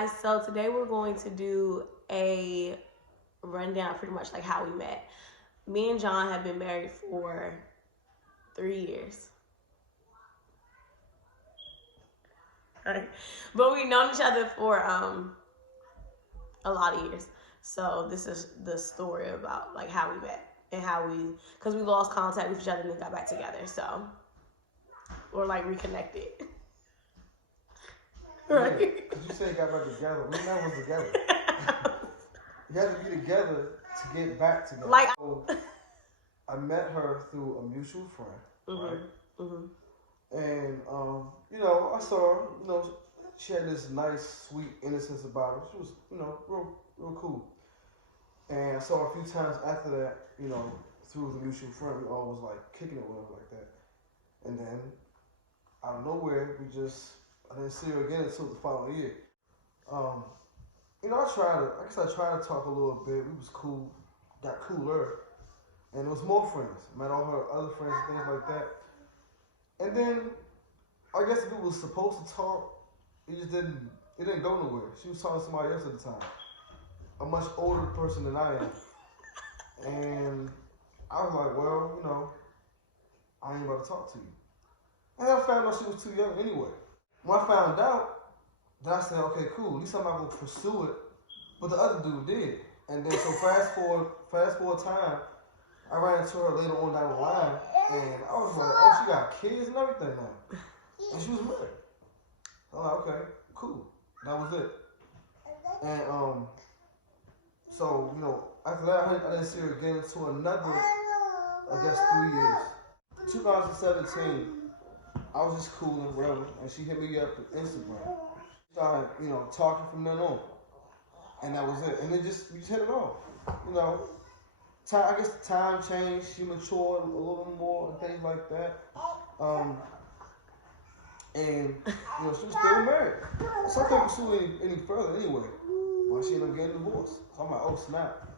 guys, so today we're going to do a rundown, pretty much like how we met. Me and John have been married for 3 years. Right. But we've known each other for a lot of years. So this is the story about like how we met and how because we lost contact with each other and then got back together. So we're like reconnected. Right. Because you say got back together. We never was together. You have to be together to get back together. Like, so, I met her through a mutual friend, right? Mm-hmm. And, I saw her, she had this nice, sweet innocence about her. She was, real cool. And I saw her a few times after that, through the mutual friend. We always like kicking it with her like that. And then, out of nowhere, I didn't see her again until the following year. I tried to talk a little bit. We was cool, got cooler. And there was more friends. Met all her other friends and things like that. And then, I guess if we was supposed to talk, it didn't go nowhere. She was talking to somebody else at the time. A much older person than I am. And I was like, well, I ain't about to talk to you. And I found out she was too young anyway. When I found out, then I said, okay, cool. At least I'm not going to pursue it. But the other dude did. And then, so fast forward time, I ran into her later on down the line. And I was like, oh, she got kids and everything now. And she was married. I'm like, okay, cool. That was it. And, so, after that, I didn't see her again until another, 3 years. 2017. I was just cool and whatever, and she hit me up on Instagram. Started, talking from then on, and that was it. And then we just hit it off. I guess time changed. She matured a little bit more and things like that. And she was still married, so I couldn't pursue any further anyway. Well, she ended up getting divorced. So I'm like, oh snap!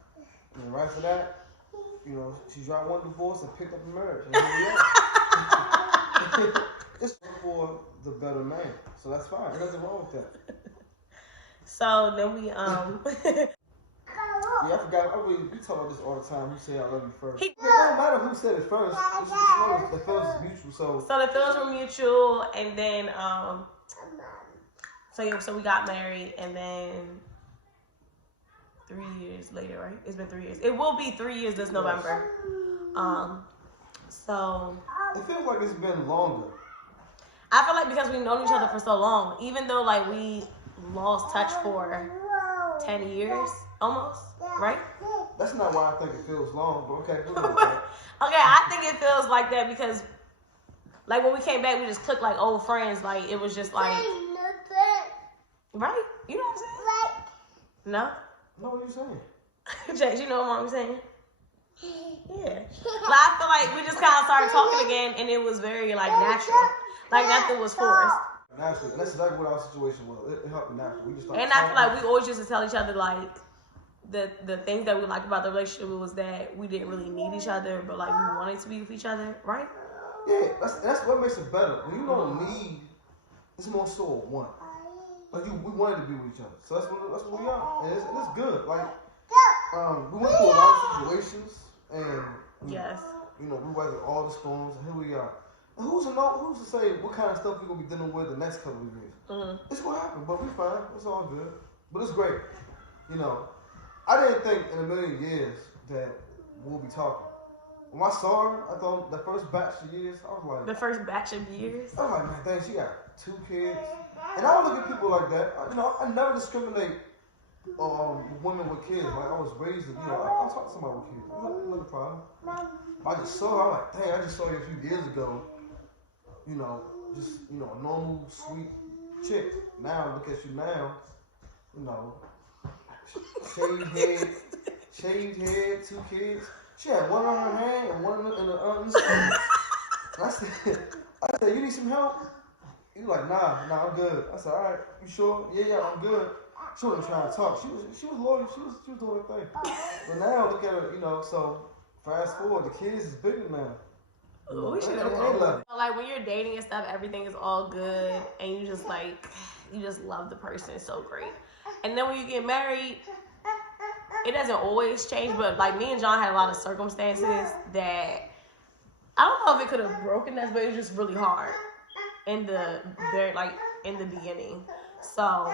And then right after that, she dropped one divorce and picked up a marriage. And here we are. It's for the better man, so that's fine. There's nothing wrong with that. So then we Yeah, I forgot. We talk about this all the time. Who said I love you first? It doesn't matter who said it first. The feelings is mutual. So the feelings were mutual, and then so we got married, and then 3 years later, right? It's been 3 years. It will be 3 years this November. So it feels like it's been longer. I feel like because we've known each other for so long, even though like we lost touch for 10 years almost, right? That's not why I think it feels long, but okay. Okay, I think it feels like that because like when we came back, we just clicked like old friends. Like it was just like, right? You know what I'm saying? No? No, what are you saying? Jax, you know what I'm saying? Yeah. Like, I feel like we just kind of started talking again, and it was very like natural. Like nothing was forced. Naturally, and that's exactly what our situation was. It helped naturally. And I feel like we always used to tell each other like the things that we liked about the relationship was that we didn't really need each other, but like we wanted to be with each other, right? Yeah, that's what makes it better. When you don't need, it's more so a want. Like we wanted to be with each other, so that's what we are, and it's good. Like we went through a lot of situations, and yes, we weathered all the storms, and here we are. And who's to say what kind of stuff we're gonna be dealing with the next couple of years? Mm-hmm. It's gonna happen, but we're fine. It's all good. But it's great. I didn't think in a million years that we'll be talking. When I saw her, I thought the first batch of years, I was like... The first batch of years? I was like, man, dang, she got 2 kids. And I don't look at people like that. I never discriminate women with kids. Like, I was raised, I'll talk to somebody with kids. That's not a problem. I just saw her, I'm like, dang, I just saw you a few years ago. A normal, sweet chick. Now, look at you now, shaved head, 2 kids. She had one on her hand and one in the stomach. I said, you need some help? He was like, nah, I'm good. I said, all right, you sure? Yeah, I'm good. She wasn't trying to talk. She was loyal. She was doing her thing. But now look at her, so fast forward, the kids is bigger now. You know, We should they have love it. like when you're dating and stuff, everything is all good, and you just love the person so great. And then when you get married, it doesn't always change. But like me and John had a lot of circumstances that I don't know if it could have broken us, but it was just really hard in the in the beginning. So.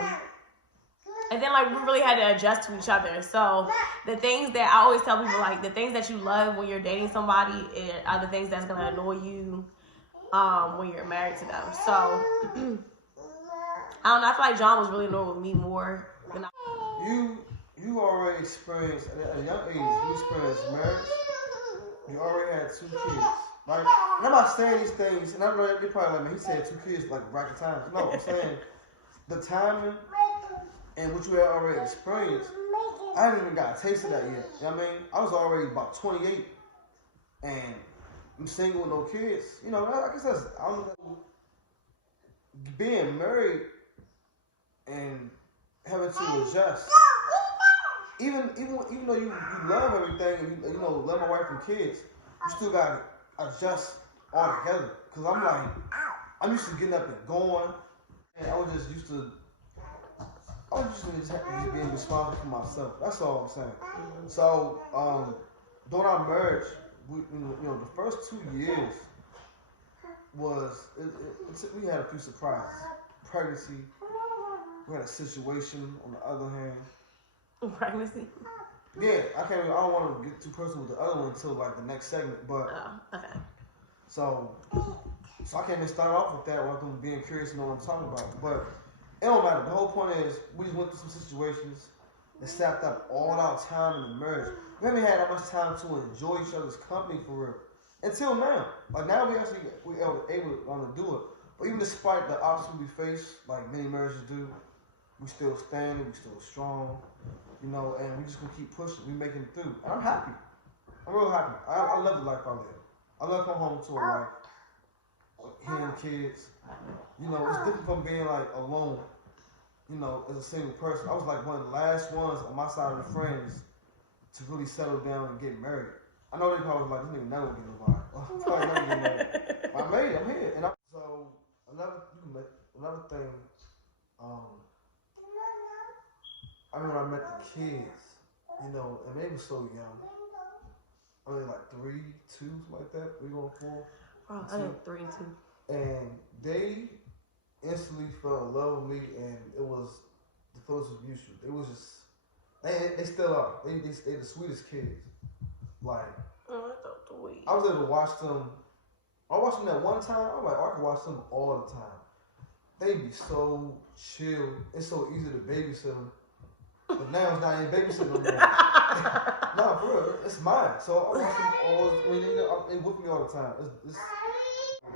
And then, like, we really had to adjust to each other. So, the things that I always tell people, like, the things that you love when you're dating somebody are the things that's going to annoy you when you're married to them. So, I don't know. I feel like John was really annoyed with me more than You already experienced, at a young age, you experienced marriage. You already had 2 kids. Like, and I'm not saying these things, and I know they probably like, man, he said 2 kids like bracket times. No, I'm saying the timing and what you had already experienced, I haven't even got a taste of that yet. You know what I mean? I was already about 28, and I'm single with no kids. You know, I guess that's, I don't know, being married and having to adjust. Even though you love everything, and you know, love my wife and kids, you still got to adjust all together. Because I'm used to getting up and going, and I was just used to just being responsible for myself. That's all I'm saying. So, during our marriage, we the first 2 years we had a few surprises. Pregnancy, we had a situation on the other hand. pregnancy. Yeah, I don't want to get too personal with the other one until like the next segment, but okay. So I can't even start off with that without them being curious to know what I'm talking about. But it don't matter. The whole point is we just went through some situations that sapped up all our time in the marriage. We haven't had that much time to enjoy each other's company for real until now. Like now we able to do it. But even despite the obstacles we face, like many marriages do, we still standing, we still strong, you know, and we just gonna keep pushing. We making it through, and I'm happy. I'm real happy. I love the life I live. I love coming home to a wife, hearing kids. You know, it's different from being like alone. You know, as a single person, I was like one of the last ones on my side of the friends to really settle down and get married. I know they probably was like, this nigga never get nobody. Probably never get married. But I'm married. I'm here, and so another thing. I remember I met the kids, you know, and they were so young. I mean, like 3, 2, something like that. 3 or 4. Oh, I had 3 and 2. And they instantly fell in love with me, and it was the feelings was mutual. It was just they still are. They the sweetest kids. Like I was able to watch them. I watched them that one time. I'm like, I could watch them all the time. They be so chill. It's so easy to babysit them. But now it's not even babysitting no more. No, for real, it's mine. So I watch them all. I mean, they with me all the time.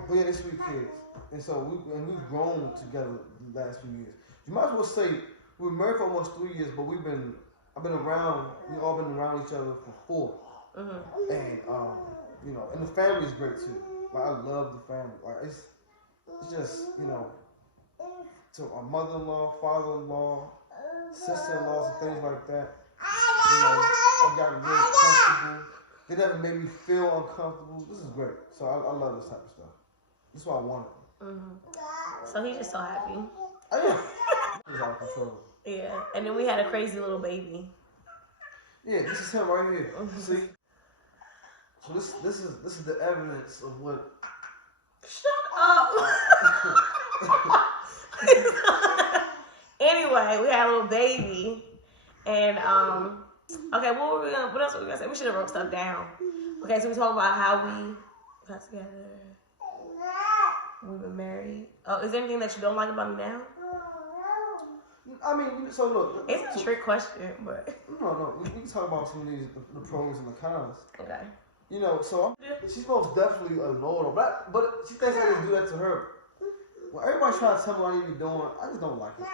But yeah, they're sweet kids. And so we've grown together the last few years. You might as well say we were married for almost 3 years, but we've all been around each other for 4. Mm-hmm. And you know, and the family is great too. Like I love the family. Like it's just, you know, to our mother-in-law, father-in-law, sister-in-laws and things like that. You know, I got really comfortable. They never made me feel uncomfortable. This is great. So I love this type of stuff. This is what I wanted. Mm-hmm. So he's just so happy. I am. It's out of control. Yeah, and then we had a crazy little baby. Yeah, this is him right here. Mm-hmm. See. So this is the evidence of what. Shut up. Anyway, we had a little baby, and okay, what else were we gonna say? We should have wrote stuff down. Okay, so we talk about how we got together. We've been married. Oh, is there anything that you don't like about me now? I mean, so look. It's a trick question, but no. We can talk about some of these the pros and the cons. Okay. You know, so she's most definitely a know-it-all, but she thinks I can do that to her. Well, everybody's trying to tell me what I need to be doing. I just don't like it.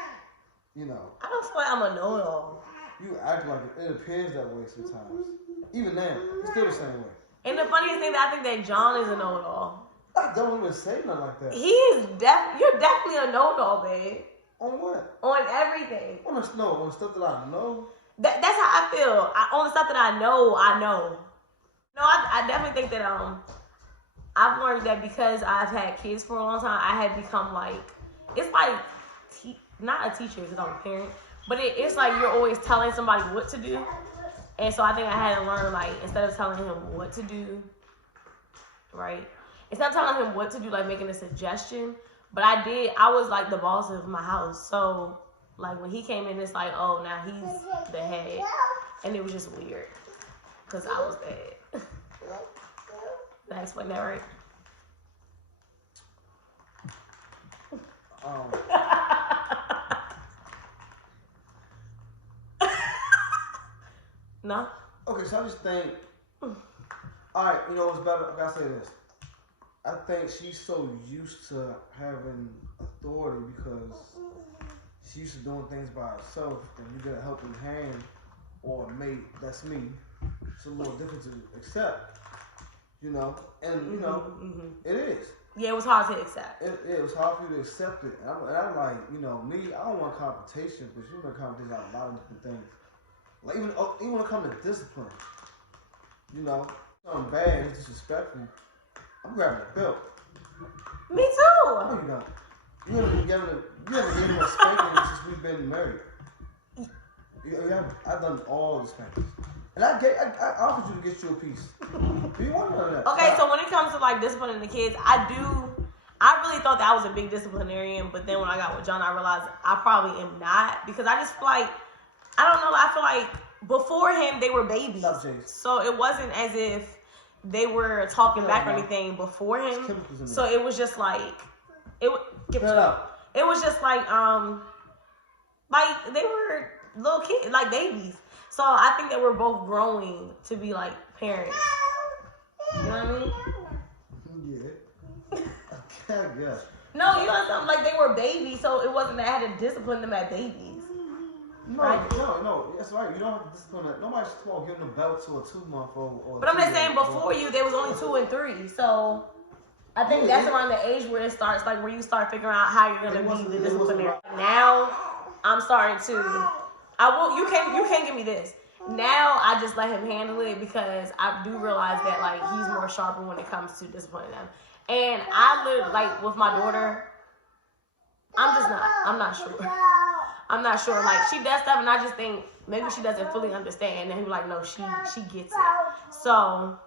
You know. I don't feel like I'm a know-it-all. You act like it. It appears that way sometimes. Even now, it's still the same way. And the funniest thing that I think that John is a know-it-all. I don't even say nothing like that. He is you're definitely a know-it-all, babe. On what? On everything. On the stuff that I know. That's how I feel. On the stuff that I know. No, I definitely think that I've learned that because I've had kids for a long time, I had become like, it's like, not a teacher because I'm a parent, but it's like you're always telling somebody what to do. And so I think I had to learn, like, instead of telling him what to do, right? Instead of telling him what to do, like making a suggestion, but I was like the boss of my house. So, like, when he came in, it's like, oh, now he's the head. And it was just weird because I was the head. Did I explain that right? No? Okay, so I just think, alright, you know what's better? I gotta say this. I think she's so used to having authority because she's used to doing things by herself, and you get a helping hand or a mate, that's me. It's a little different to accept, you know, and you know, it is. Yeah, it was hard to accept. It was hard for you to accept it. And I'm like, you know, me, I don't want confrontation, but you want confrontation on a lot of different things. Like even when it comes to discipline, you know, something bad, it's disrespectful. I'm grabbing a belt. Me too. No, you don't. You haven't given me a spanking since we've been married. I've done all the spankings. And I offered you to get you a piece. Do you want none of that? Okay, so when it comes to like disciplining the kids, I really thought that I was a big disciplinarian, but then when I got with John, I realized I probably am not, because I just feel like, I don't know, I feel like before him, they were babies. So it wasn't as if they were talking back or anything before him. So it was just like, it was just like they were little kids, like babies. So I think that we're both growing to be like parents. You know what I mean? Yeah. I guess. No, you know something, like they were babies, so it wasn't that I had to discipline them as babies. No, right? No, that's right. You don't have to discipline that. Nobody's supposed to give them a belt to a 2-month-old. Or but I'm just saying, before you, there was only 2 and 3. So I think that's around the age where it starts, like where you start figuring out how you're gonna be the disciplinarian. Now I'm starting to. You can't give me this. Now I just let him handle it because I do realize that like he's more sharper when it comes to disciplining them. And I live like with my daughter. I'm not sure. I'm not sure. Like she does stuff, and I just think maybe she doesn't fully understand. And he's like, no, she gets it. So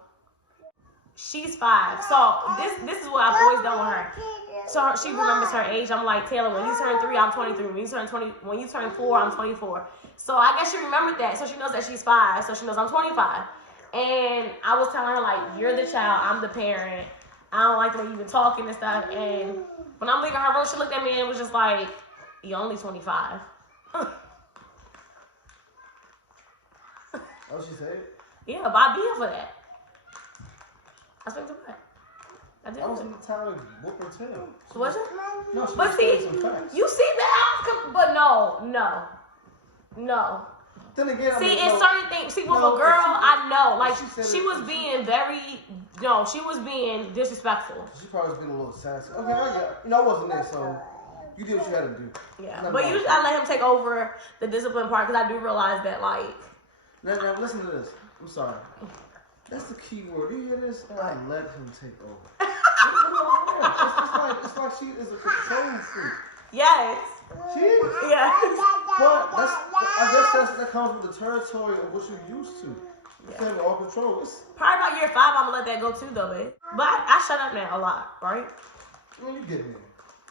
she's 5. So this is what I've always done with her. So she remembers her age. I'm like, Taylor, when you turn 3, I'm 23. When you turn 4, I'm 24. So I guess she remembered that. So she knows that she's 5. So she knows I'm 25. And I was telling her like, you're the child, I'm the parent. I don't like the way you've been talking and stuff. And when I'm leaving her room, she looked at me and was just like, you're only 25. Oh, she said it? Yeah, but I'll be here for that. I spent the night. I was in the town to whoop her tail. Was it? No, she but see, some facts. you see that? But no. Then again, it's certain things. See, with a girl, I know. Like, she was being very, she was being disrespectful. She probably was being a little sassy. Okay, I wasn't there, so you did what you had to do. Yeah, but usually I let him take over the discipline part because I do realize that, like. Now, listen to this. I'm sorry. That's the key word. You hear this? I let him take over. It's like she is a control freak. Yes. She is. Yeah. But I guess that comes with the territory of what you're used to. You can't have all control. Probably by year 5, I'm gonna let that go too, though, babe. But I shut up now a lot, right? Well, you getting there.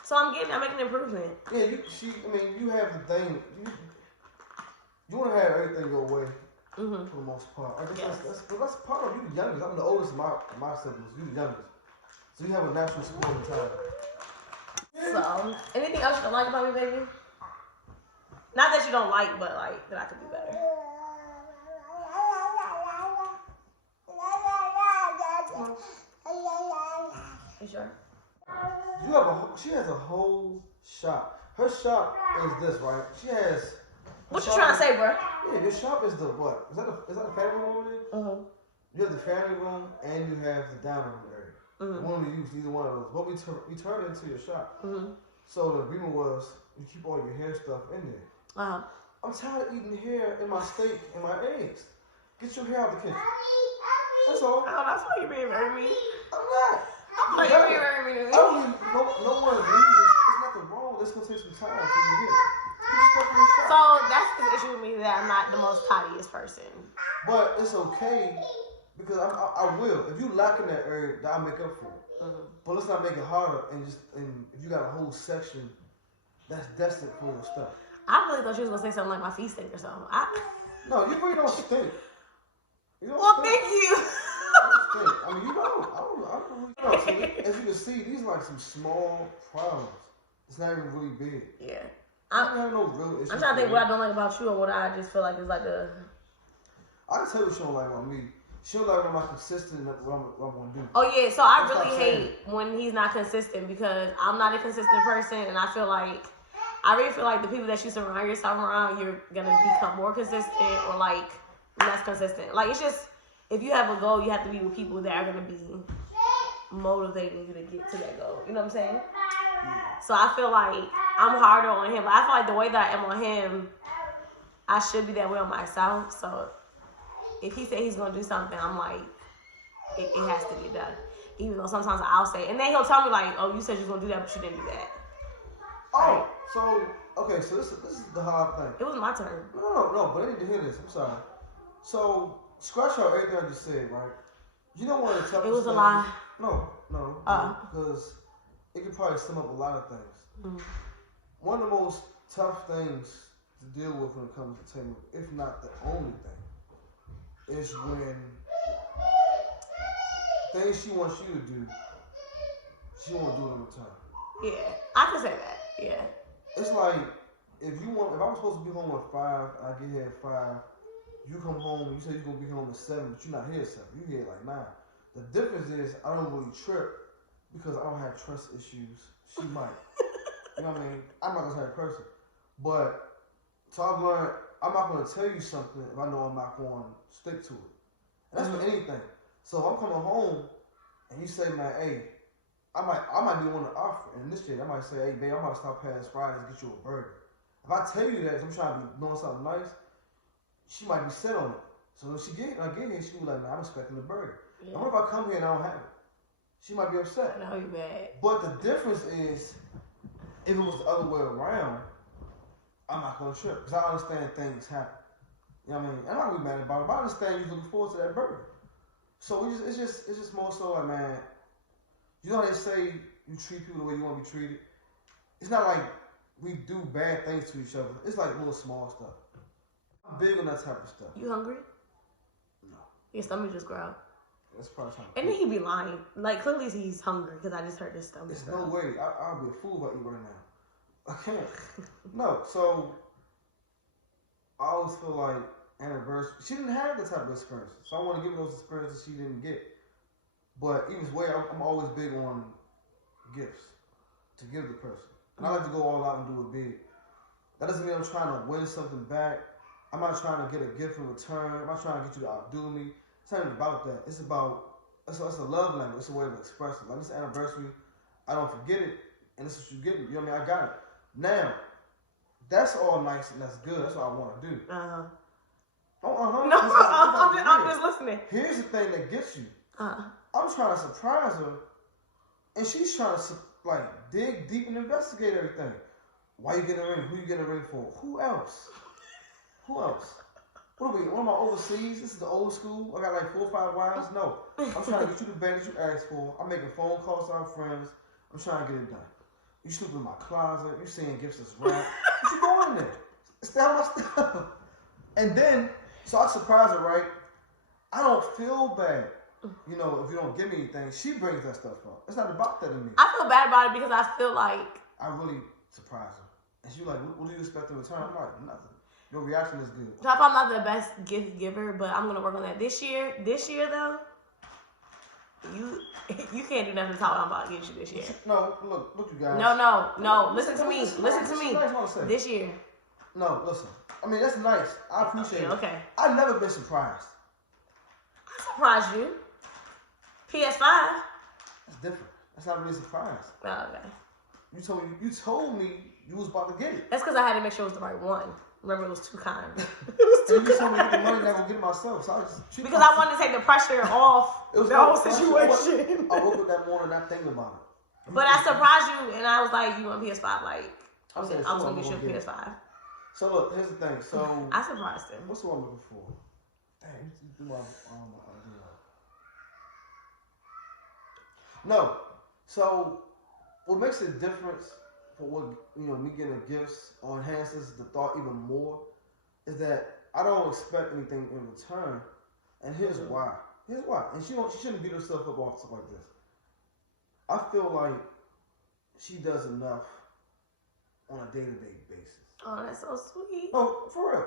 So I'm making an improvement. Yeah, you have the thing. You want to have everything go away. For the most part. I guess that's part of you, the youngest. I'm the oldest of my siblings. You the youngest. So you have a natural supporting time. So, anything else you don't like about me, baby? Not that you don't like, but like that I could be better. You sure? She has a whole shop. Her shop is this, right? She has. What you trying to say, bro? Yeah, your shop is the what? Is that a family room over there? You have the family room and you have the dining room area. One we use neither one of those, but we turn it into your shop. So the agreement was you keep all your hair stuff in there. I'm tired of eating hair in my steak and my eggs. Get your hair out the kitchen. That's all. Oh, that's why you're being very mean. I'm not. with me that I'm not the most pottiest person. But it's okay because I will. If you lack in that area, I'll make up for it. Mm-hmm. But let's not make it harder and if you got a whole section that's destined for your stuff. I really thought you was gonna say something like my feet stink or something. No, you really don't stink. You don't well, stink. thank you. I mean, you don't. I don't really know. So as you can see, these are like some small problems. It's not even really big. Yeah. I don't have no real issues. I'm trying to think what I don't like about you or what I just feel like is like a... I can tell you what she don't like about me. She don't like when I'm consistent in what I'm going to do. Oh, yeah. So I really hate when he's not consistent because I'm not a consistent person. And I really feel like the people that you surround yourself around, you're going to become more consistent or like less consistent. Like it's just, if you have a goal, you have to be with people that are going to be motivating you to get to that goal. You know what I'm saying? So I feel like I'm harder on him. But I feel like the way that I am on him, I should be that way on myself. So if he said he's going to do something, I'm like, it has to get done. Even though sometimes I'll say, and then he'll tell me like, oh, you said you was going to do that, but you didn't do that. Oh, right? So this is the hard thing. It was my turn. No, but I need to hear this. I'm sorry. So, scratch out everything I just said, right? You know what? It was a lie. No. Because it could probably sum up a lot of things. Mm-hmm. One of the most tough things to deal with when it comes to Tay-mah, if not the only thing, is when things she wants you to do, she won't do it on the time. Yeah, I can say that. Yeah. It's like if I'm supposed to be home at 5, and I get here at 5, you come home, you say you're gonna be home at 7, but you're not here at 7. You here at like 9. The difference is I don't really trip because I don't have trust issues. She might. You know what I mean? I'm not gonna say a person. But so I've learned I'm not gonna tell you something if I know I'm not gonna stick to it. And that's with anything. So if I'm coming home and you say, man, hey, I might be one to offer. And in this case, I might say, hey, babe, I might stop past Fridays and get you a burger. If I tell you that, if I'm trying to be doing something nice, she might be set on it. So when I get here, she be like, man, I'm expecting the burger. Yeah. And what if I come here and I don't have it? She might be upset. No, you bad. But the difference is, if it was the other way around, I'm not gonna trip because I understand things happen. You know what I mean? I'm not really mad about it, but I understand you're looking forward to that burger. So it's just more so like, man, you know how they say you treat people the way you want to be treated? It's not like we do bad things to each other. It's like little small stuff. I'm big on that type of stuff. You hungry? No. Your stomach just growled. That's probably something. And then he be lying. Like, clearly he's hungry because I just heard his stomach. There's no way. I'll be a fool if I eat right now. I can't. No. So, I always feel like anniversary. She didn't have the type of experience. So, I want to give her those experiences she didn't get. But either way, I'm always big on gifts to give the person. And I like to go all out and do it big. That doesn't mean I'm trying to win something back. I'm not trying to get a gift in return. I'm not trying to get you to outdo me. It's not even about that. It's a love language. It's a way of expressing. Like this anniversary, I don't forget it, and this is what you get. You know what I mean? I got it. Now, that's all nice and that's good. That's what I want to do. No, I'm just listening. Here's the thing that gets you. I'm trying to surprise her, and she's trying to like dig deep and investigate everything. Why you getting a ring? Who you getting a ring for? Who else? What are we? What am I overseas? This is the old school. I got like 4 or 5 wives. No, I'm trying to get you the band that you asked for. I'm making phone calls to our friends. I'm trying to get it done. You snooping in my closet. You seeing gifts that's wrapped. What you doing in there? It's down my stuff. And then, so I surprise her, right? I don't feel bad. You know, if you don't give me anything, she brings that stuff up. It's not about that to me. I feel bad about it because I feel like I really surprise her. And she's like, what do you expect in return? I'm like, nothing. Your reaction is good. So I'm not the best gift giver, but I'm gonna work on that this year. This year though, you can't do nothing to talk about getting you this year. No, look, you guys. No. Listen to me. This year. No, listen. I mean, that's nice. I appreciate it. Okay. I've never been surprised. I surprised you. PS5. That's different. That's not really a surprise. Oh, okay. You told me you was about to get it. That's because I had to make sure it was the right one. Remember, it was too kind. And you told me to get the money and I go get it myself. So I wanted to take the pressure off the whole situation. I woke up that morning not thinking about it. But I surprised you, and I was like, "You want PS5?" Like, I was gonna get you a PS5. So look, here's the thing. So I surprised him. what's the one I'm looking for? Damn, you do my no. So what makes a difference for what me getting gifts or enhances the thought even more is that I don't expect anything in return, and here's why. Here's why. And she shouldn't beat herself up on stuff like this. I feel like she does enough on a day-to-day basis. Oh, that's so sweet. No, for real.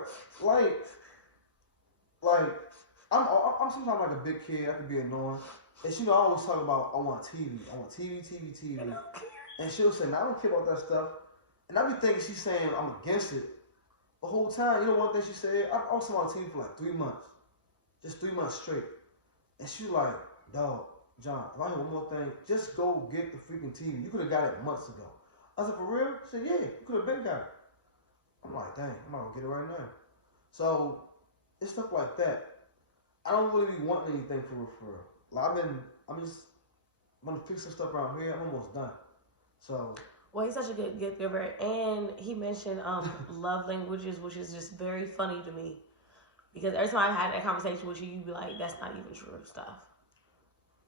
Like I'm sometimes like a big kid. I can be annoying. And I always talk about I want TV. I want TV. And she'll say, "No, I don't care about that stuff." And I be thinking she's saying I'm against it. The whole time, you know one thing she said? I was on TV for like 3 months. Just 3 months straight. And she was like, "Dog, John, if I hear one more thing, just go get the freaking TV. You could have got it months ago." I said, "For real?" She said, "Yeah, you could have been got it." I'm like, "Dang, I'm not gonna get it right now." So it's stuff like that. I don't really be wanting anything for real. Like I'm just gonna fix some stuff around here. I'm almost done. So well, he's such a good gift giver, and he mentioned love languages, which is just very funny to me because every time I had that conversation with you, you'd be like, "That's not even true stuff."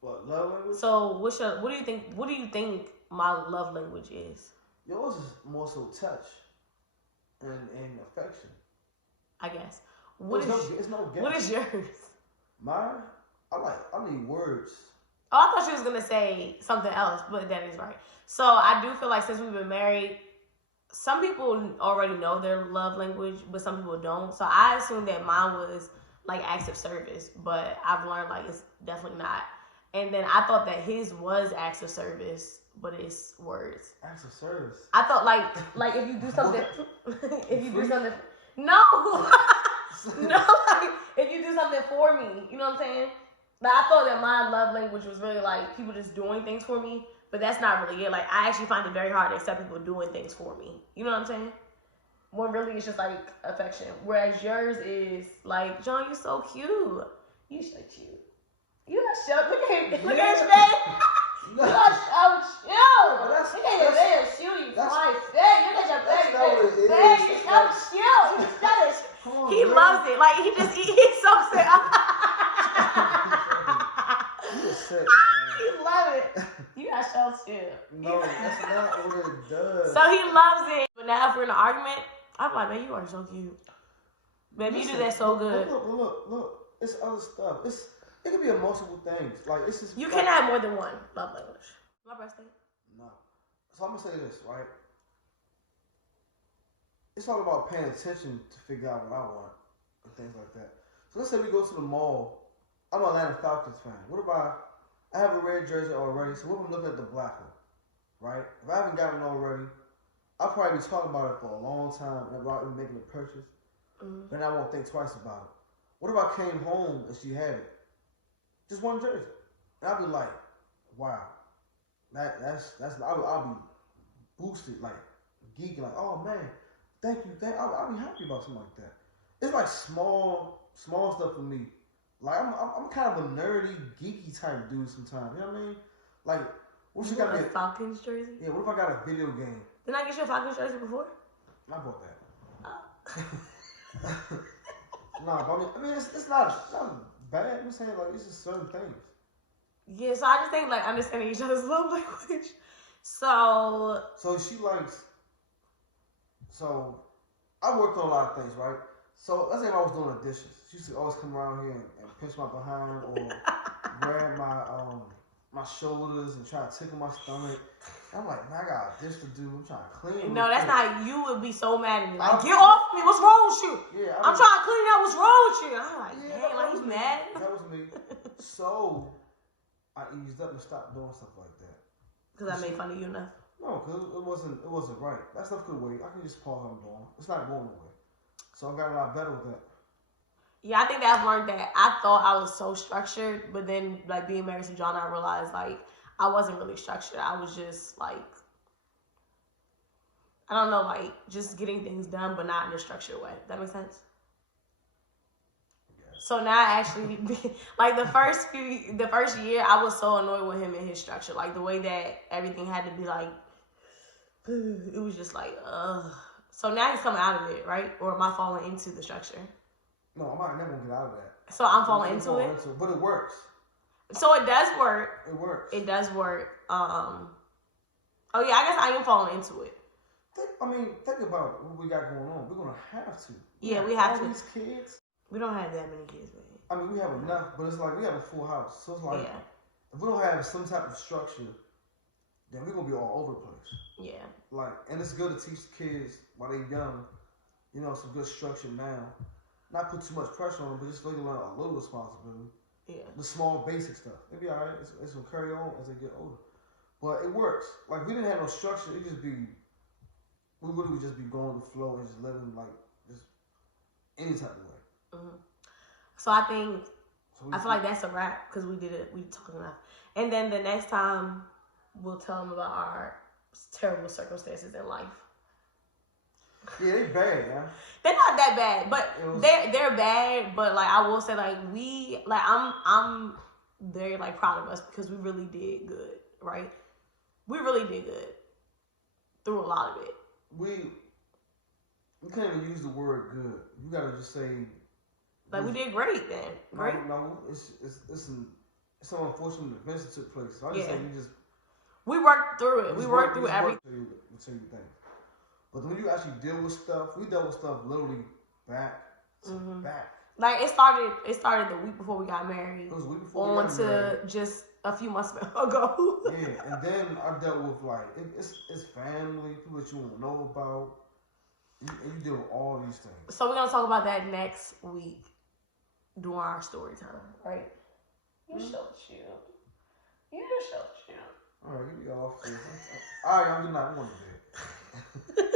what, love language? So what do you think? What do you think my love language is? Yours is more so touch and affection. I guess. It's no guess. What is yours? Mine? I need words. Oh, I thought she was gonna say something else, but that is right. So I do feel like since we've been married, some people already know their love language, but some people don't. So I assumed that mine was like acts of service, but I've learned like it's definitely not. And then I thought that his was acts of service, but it's words. Acts of service. I thought like if you do something, if you do something, no, no, like if you do something for me, you know what I'm saying? But I thought that my love language was really like people just doing things for me, but that's not really it. Like I actually find it very hard to accept people doing things for me. You know what I'm saying? When really it's just like affection. Whereas yours is like, John, you're so cute. You so cute. You are so look at his face. You are so cute. Look at your damn cutie. My face. Look at your baby. Baby, you're so cute. You're so he loves it. Like he's so sick. You sick, man. He love it. You got so cute. No, that's not what it does. So he loves it. But now if we're in an argument, I'm like, man, you are so cute. Baby, you do that so good. Look. It's other stuff. It could be multiple things. Like it's just. You can have more than one love language. My birthday. No. So I'm gonna say this, right? It's all about paying attention to figure out what I want and things like that. So let's say we go to the mall. I'm an Atlanta Falcons fan. What if I have a red jersey already, so what if I'm looking at the black one, right? If I haven't gotten it already, I'll probably be talking about it for a long time and about even making a purchase. Mm-hmm. Then I won't think twice about it. What if I came home and she had it? Just one jersey. And I'll be like, wow. I'll be boosted, like geeking, like, oh man, thank you. I'll be happy about something like that. It's like small stuff for me. Like I'm kind of a nerdy, geeky type dude sometimes. You know what I mean? Like, what if you got me a Falcons jersey? Yeah. What if I got a video game? Didn't I get you a Falcons jersey before? I bought that. Oh. Nah, but I mean, it's not bad. I'm saying like it's just certain things. Yeah, so I just think like understanding each other's love language. So she likes. So I worked on a lot of things, right? So let's say if I was doing the dishes, she used to always come around here and pinch my behind or grab my shoulders and try to tickle my stomach. I'm like, man, I got a dish to do. I'm trying to clean. No, that's not. You would be so mad at me. Like, get off me. What's wrong with you? Yeah, I'm trying to clean up. What's wrong with you? I'm like, yeah, dang, like he's mad. That was me. So I eased up and stopped doing stuff like that. Because I made fun of you enough. No, because it wasn't right. That stuff could wait. I can just pause what I'm doing. It's not going nowhere. So I got a lot better with that. Yeah, I think that I've learned that. I thought I was so structured, but then like being married to John, I realized like I wasn't really structured. I was just like, I don't know, like just getting things done, but not in a structured way. That makes sense? Yeah. So now I actually, like the first year, I was so annoyed with him and his structure. Like the way that everything had to be like, it was just like, ugh. So now he's coming out of it, right? Or am I falling into the structure? No, I might never gonna get out of that. So I'm falling into it? But it works. So it does work. It works. It does work. Oh yeah, I guess I am falling into it. Think about what we got going on. We're gonna have to. Yeah, we have all to. These kids. We don't have that many kids, man. I mean, we have enough, but it's like we have a full house. So it's like if we don't have some type of structure, then we're gonna be all over the place. Yeah. Like, and it's good to teach the kids while they're young, you know, some good structure now. Not put too much pressure on them, but just let them learn a little responsibility. Yeah. The small basic stuff. It'll be alright. It's gonna carry on as they get older. But it works. Like, we didn't have no structure. We really would just be going with the flow and just living like just any type of way. Mm-hmm. So I think I feel like that's a wrap because we did it. We talked enough, and then the next time we'll tell them about our terrible circumstances in life. Yeah, they bad, yeah. They're not that bad, but they're bad. But like I will say, I'm very like proud of us because we really did good, right? We really did good through a lot of it. We can't even use the word good. You gotta just say like we did great then. Great. No, it's some unfortunate events that took place. So I just say we worked through it. We worked through everything. But when you actually deal with stuff, we dealt with stuff literally back to back. Like it started the week before we got married. It was a week before we got married. Just a few months ago. Yeah, and then I dealt with like it's family, people that you won't know about. And you deal with all these things. So we're gonna talk about that next week during our story time, right? You're so cute. You're so cute. All right, get me off. All right, I'm good night. I'm going to bed.